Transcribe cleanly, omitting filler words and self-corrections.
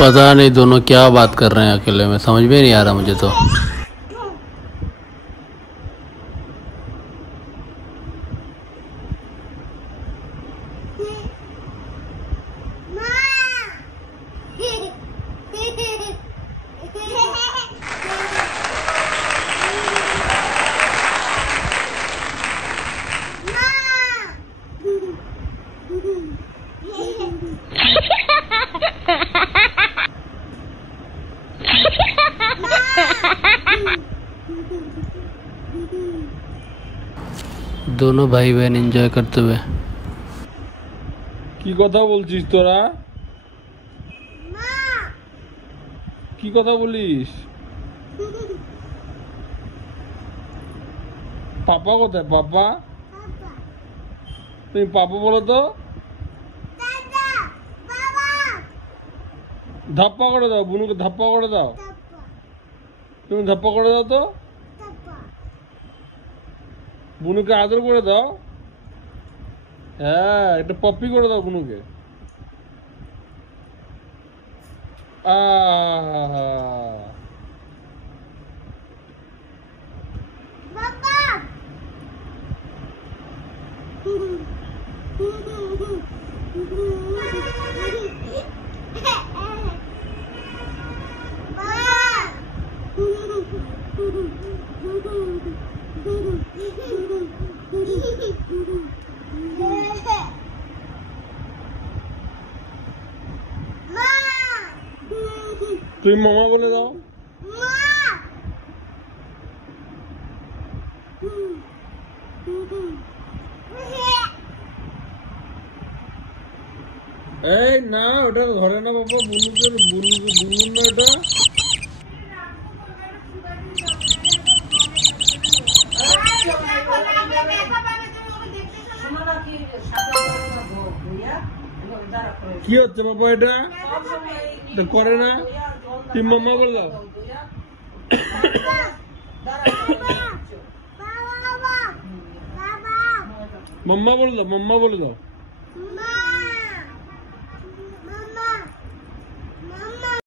पता नहीं दोनों क्या बात कर रहे हैं अकेले में, समझ में नहीं आ रहा मुझे तो। दोनों भाई बहन एंजॉय करते हुए। की कथा बोलছিস তোরা? की कथा বলিস? पापा কোথায়? पापा তুমি पापा বলো তো। ধাপ্পা করে দাও, বুনুকে ধাপ্পা করে দাও। তুমি ধাপ্পা করে দাও তো। বুনুকে আদর করে দাও। হ্যাঁ, একটা পপি করে দাও বুনুকে। তুমি মামা বলে দাও। এই না, ওটা ধরে না বাবা, বুনুকের বুনুর না ওটা। কি হচ্ছে বাবা এটা? করে না, তুমি মাম্মা বলে দাও। মাম্মা বলে দাও, মাম্মা বলে দাও।